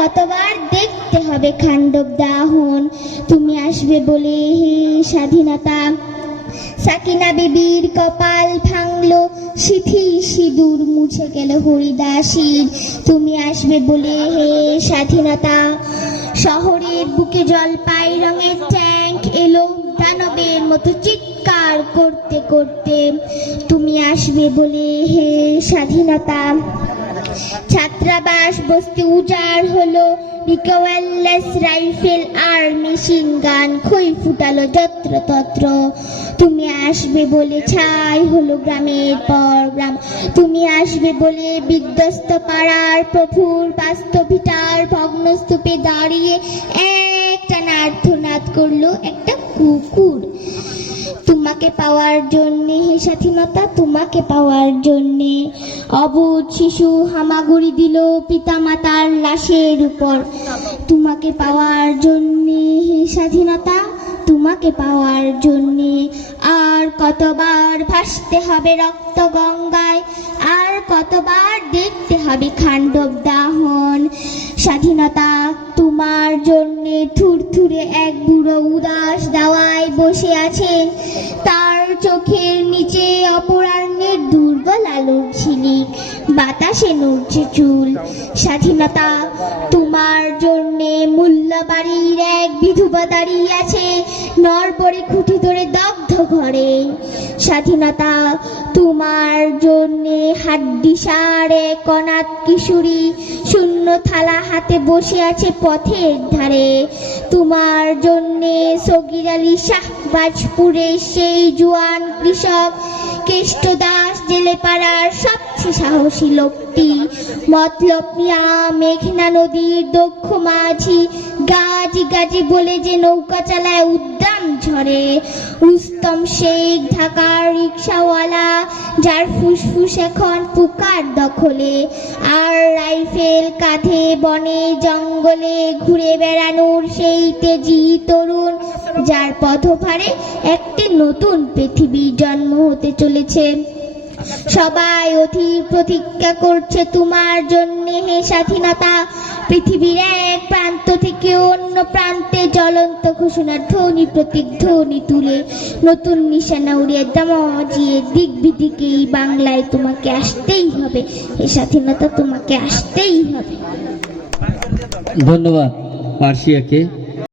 কতবার দেখতে হবে খান্ডব দাহন। তুমি আসবে বলে হে স্বাধীনতা। সাকিনা বিবির কপাল ভাঙলো, সিথি সিঁদুর মুছে গেল হরিদাসীর। তুমি আসবে বলে হে স্বাধীনতা। শহরের বুকে জলপাই রঙের ট্যাঙ্ক এলো দানবের মতো চিৎকার করতে করতে। তুমি আসবে বলে হে স্বাধীনতা। ছাত্রাবাস। বস্তি উজাড় হলো, রিকোয়েললেস রাইফেল আর মেশিন গান খই ফুটালো যত্র তত্র তুমি আসবে বলে ছাই হলো গ্রামের পর গ্রাম। তুমি আসবে বলে বিধ্বস্ত পাড়ার প্রভুর বাস্তবিটার ভগ্নস্তূপে দাঁড়িয়ে একটা নার্থনাদ করল একটা কুকুর। তোমাকে পাওয়ার জন্যে হে স্বাধীনতা তোমাকে পাওয়ার জন্যে। অবুধ শিশু হামাগুড়ি দিল পিতা মাতার লাশের উপর। তোমাকে পাওয়ার জন্যে হে স্বাধীনতা তোমাকে পাওয়ার জন্যে। আর কতবার ভাসতে হবে রক্ত গঙ্গায়, আর কতবার দেখতে হবে খান্ডব দাহন। স্বাধীনতা তোমার জন্যে থুরথুরে এক বুড়ো উদাস দাওয়ায় বসে আছেন। তার চোখের নিচে অপরাহ্নের দুর্বল আলোর ঝিলিক বাতাসে নড়ছে চুল। স্বাধীনতা, তোমার জন্যে মূল্যবাড়ির এক বিধবা দাঁড়িয়ে আছে নরপরে খুঁটি ধরে দগ্ধ ঘরে। স্বাধীনতা, তোমার জন্যে হাড্ডিসার এক অনাথ কিশোরী শূন্য থালা হাতে বসে আছে পথের ধারে। তোমার জন্যে সগির আলী শাহবাজপুরে সেই জুয়ান কৃষক কেষ্ট দাস জেলে পাড়ার সবচেয়ে সাহসী লোকটি। মতলব মিয়া মেঘনা নদীর দক্ষ মাঝি, গাজি গাজি বলে যে নৌকা চালায় উদ্যান ঝরে। রুস্তম শেখ ঢাকার রিক্সাওয়ালা, যার ফুসফুস এখন পুকার দখলে। আর রাইফেল কাঁধে বনে জঙ্গলে ঘুরে বেড়ানোর সেই তেজি তরুণ, যার পথভারে একটি নতুন পৃথিবীর জন্ম হতে চলেছে। সবাই অধীর প্রতীক্ষা করছে তোমার জন্য, হে স্বাধীনতা। পৃথিবীর এক প্রান্ত থেকে অন্য প্রান্তে জ্বলন্ত ঘোষণার ধ্বনি প্রতিধ্বনি তুলে নতুন নিশানা উড়িয়ে দামাজিয়ে দিক বিদিকে এই বাংলায় তোমাকে আসতেই হবে, হে স্বাধীনতা তোমাকে আসতেই হবে। ধন্যবাদ পার্সিয়াকে